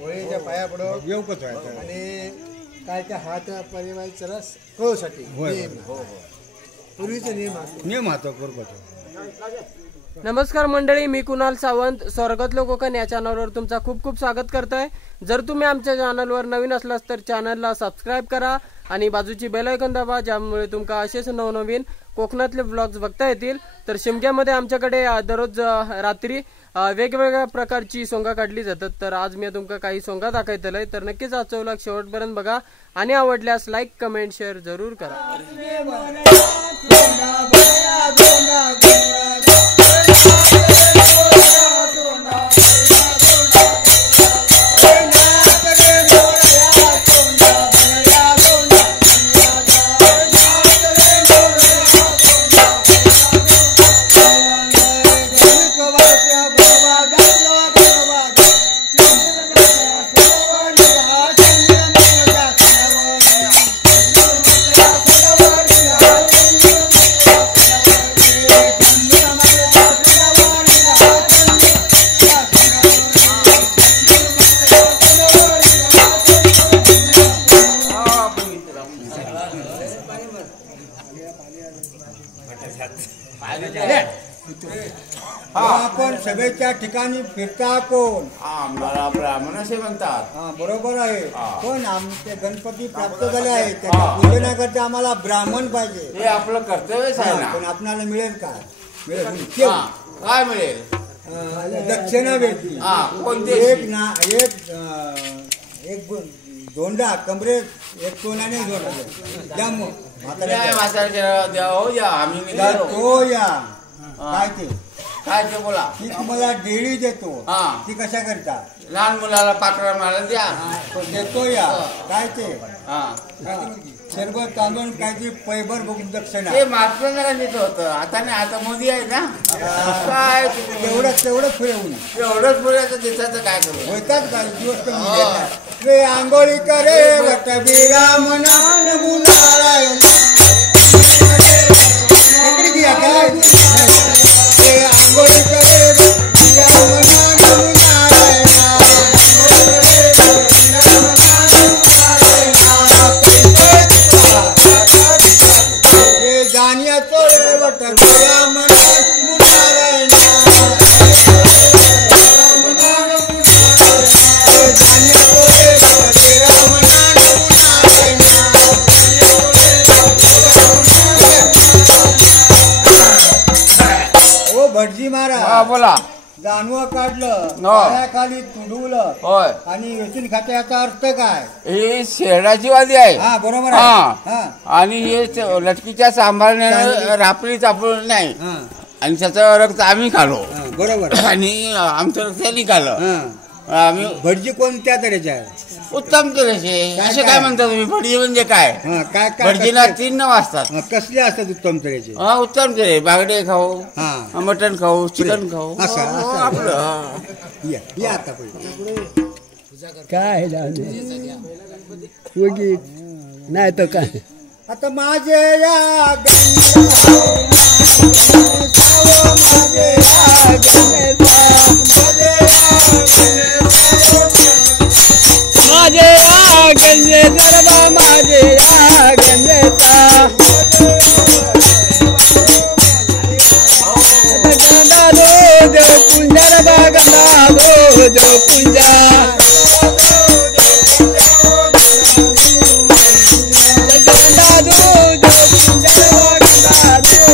होळीच्या पाया पडो येऊकच व्हायचं आणि काय त्या हात परिवाराचा रस कळूसाठी पूर्वीचे नियम हातो बरोबर. नमस्कार मंडळी, मी कुणाल सावंत स्वर्गातलं कोकण या चॅनलवर तुमचा खूप खूप स्वागत करतोय. जर तुम्ही आमच्या चॅनलवर नवीन असलास तर चॅनलला सबस्क्राईब करा आणि बाजूची बेल आयकॉन दाबा, ज्यामुळे तुमका असेच नवनवीन कोकणातले व्लॉग्स बघता येतील. तर शिमग्यामध्ये आमच्याकडे दररोज रात्री वेगवेगळ्या प्रकारची सोंगा काढली जातात. तर आज मी तुमका काही सोंगा दाखवतोय. तर नक्कीच आजचा व्लॉग शेवटपर्यंत बघा आणि आवडल्यास लाईक कमेंट शेअर जरूर करा. आपण सभेच्या ठिकाणी फिरता कोण? आम्हाला ब्राह्मण असे म्हणतात. बरोबर आहे. पण आमचे गणपती प्राप्त झाले आहेत, त्याच्या पूजनाकरता आम्हाला ब्राह्मण पाहिजे. हे आपलं कर्तव्यच आहे ना. पण आपल्याला मिळेल काय? मिळेल काय मिळेल? दक्षिणा भेटली. कोणते? एक दोंडा कमरेत एक सोन्याने जोडले द्या. आम्ही निघालो. तो या काय ते काय ते बोला. ती तुम्हाला डेळी देतो. ती कशा करता? लहान मुलाला पाकळा मला द्या. देतो या काय ते सर्व तांदूळ काहीतरी पैभर बघून दक्षिणा. ते महात्मा देत होतं. आता नाही, आता मोदी आहे ना. काय तेवढंच फिरवून एवढंच बोलायचं देशाचं काय करू होतात काय दिवस आंघोळी करे वट बिराम नारायण आंघोळी करे जानिया तोरे वट बिराम नारायण भटजी महाराज बोला. जानवं काढलं, खाली तुडवलं. होय. आणि वेचून खाते याचा अर्थ काय? ही शेरडाची वादी आहे. हा बरोबर आहे. आणि हे लटकीच्या सांभाळण्याने रापडी चापडून नाही. आणि त्याचं रक्त आम्ही खालो. बरोबर. आणि आमचं रक्त त्यांनी खाल्लं. आम्ही भटजी कोणत्या तऱ्हेचे आहे? उत्तम तऱ्हेचे. असे काय म्हणता तुम्ही? भटजी म्हणजे काय? काय भटजीला 3 नाव असतात. कसले असतात उत्तम तऱ्हेचे? उत्तम तऱ्हे. बागडे खाऊ, मटण खाऊ, चिकन खाऊ. आपलं या आता काय नाही तर काय. आता माझे या माझे गंजे दरबा माझे गंजेचा गंधा दो पुंजर गंधा दो पुंजा गंधा दो पुंजर गंधा दो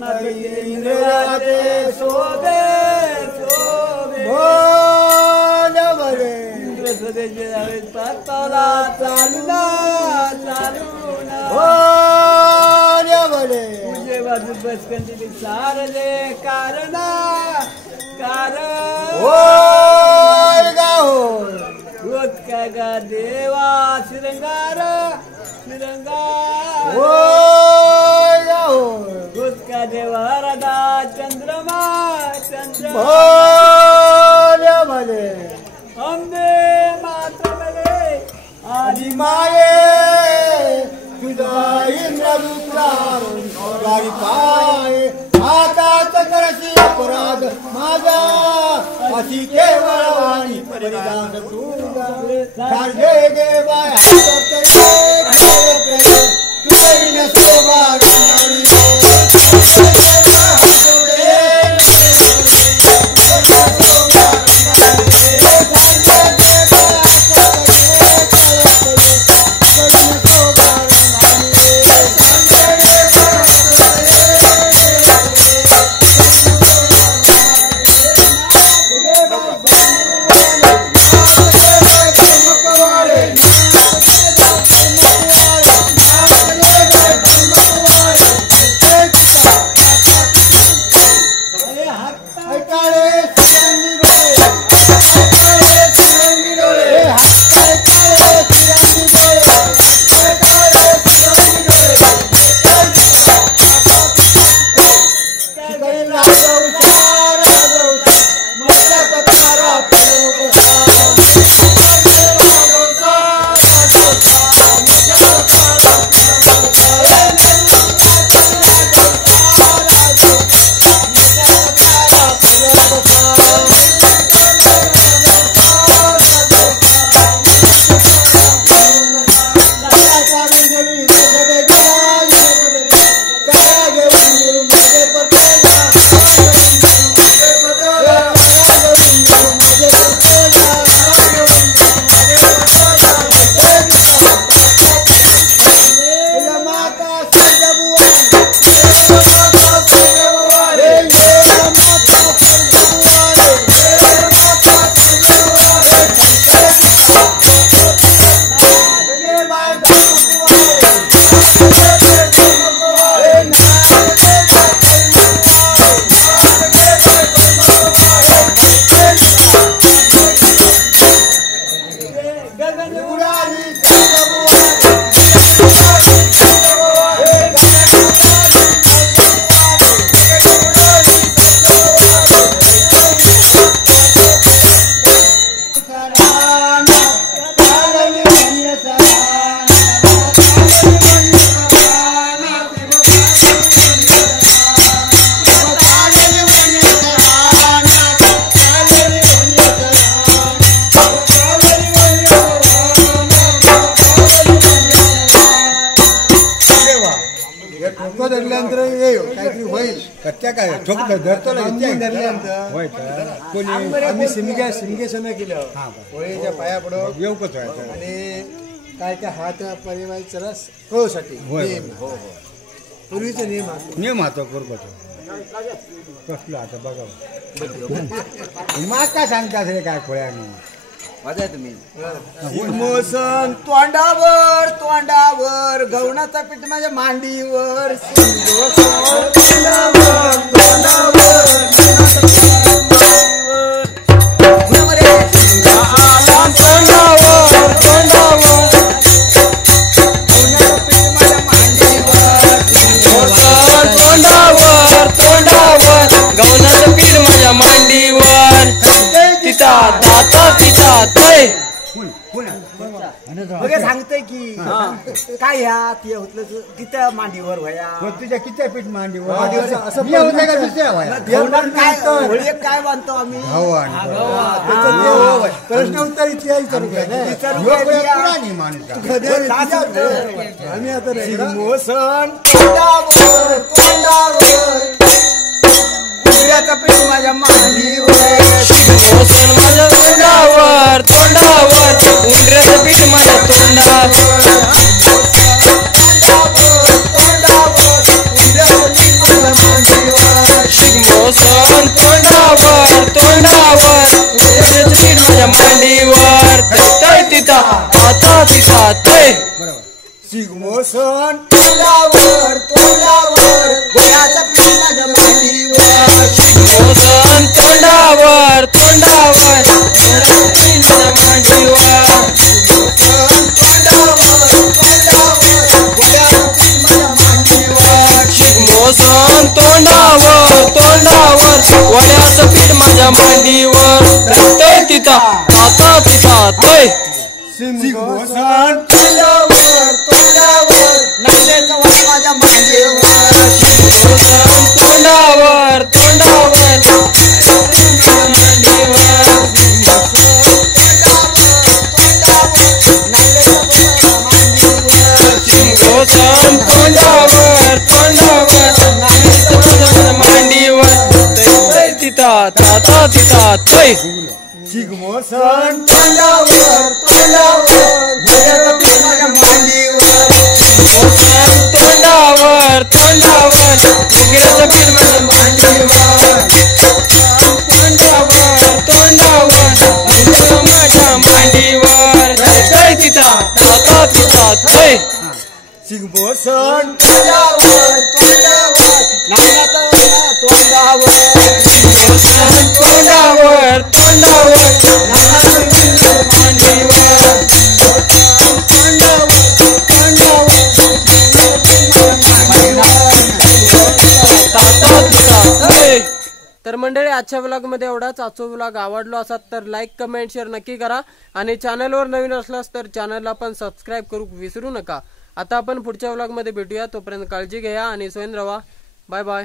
इंद्राचे शोभे शोभे इंद्र स्वदेशी जावे पावला चालूना चालूना तुझे बाजू बसकंती सारले कारण होत काय गा देवा श्रृंगार श्रृंगार होत का देवा राधा चंद्रमा चंद्रमा अंबे मात्र मले आदि माये तुझा इंद्रदूतारी पाय हातात करशी अपराध माझा अशी केवळ वाणी परिधान तुझा सारखे गे बाय धरल्यानंतर काहीतरी होईल कच्च्या काय ठोक धरतो आम्ही सिमगेशन केलं होळीच्या पाया पडो येऊ कसं व्हायचं आणि काय काय हात परिवार रस कळूसाठी पूर्वीचा नियम हातो करतो कसलं आता बघा मग काय सांगतात रे काय खोळ्याने माझ्या तुम्ही मोसन तोंडावर तोंडावर गवणाचा पीठ माझ्या मांडीवर गवनाचं पीठ माझ्या मांडीवर तिचा दाता तिचा तय बघे सांगतोय की काय ह्या ते होतलं किती मांडीवर भया तुझ्या किती पीठ मांडीवर असं काय बांधतो आम्ही प्रश्न उत्तर इतिहास आम्ही आता मोसन तोंडावर तोंडावर पीठ माझ्या मांडीवर मोसन माझ्या तोंडावर तोंडावर उंडऱ्याचं पीठ माझ्या तोंडावर सण तोंडावर तोंडावर गोळ्याचं पीठ माझ्या मांडीवर शिगमोसन तोंडावर तोंडावर गोळ्याचं पीठ माझ्या मांडीवर शिगमोसन तोंडावर तोंडावर वड्याचं पीठ माझ्या मांडीवर तय तिथा ताता तिथा तय शिगमोसन तोंडावर तोंडावर नांदेचं वाट माझ्या मांडीवर शिगमोसन तोंडावर तोंडावर शिगमोसन तोंडावर तोंडावर मांडीवर तय तिथा ताता तिथा तय शिगमोसन तोंडावर तोंडावर गोळ्याचं पीठ माझ्या मांडीवर शिगमोसन तोंडावर तोंडावर घोगऱ्याचं पीठ माझ्या मांडीवर तोंडावर तोंडावर माझ्या मांडीवर तय तिथा ताता तिथा तय शिगमोसन तोंडावर तोंडावर नांदाचं तोंडावर शिगमोसन तोंडावर तोंडावर तर मंडळी आजच्या व्लॉगमध्ये एवढाच. आजचा व्लॉग आवडलो असाल तर लाईक कमेंट शेअर नक्की करा आणि चॅनलवर नवीन असलास तर चॅनलला पण सबस्क्राईब करू विसरू नका. आता आपण पुढच्या व्लॉगमध्ये भेटूया. तोपर्यंत काळजी घ्या आणि स्वयं रहा. Bye bye.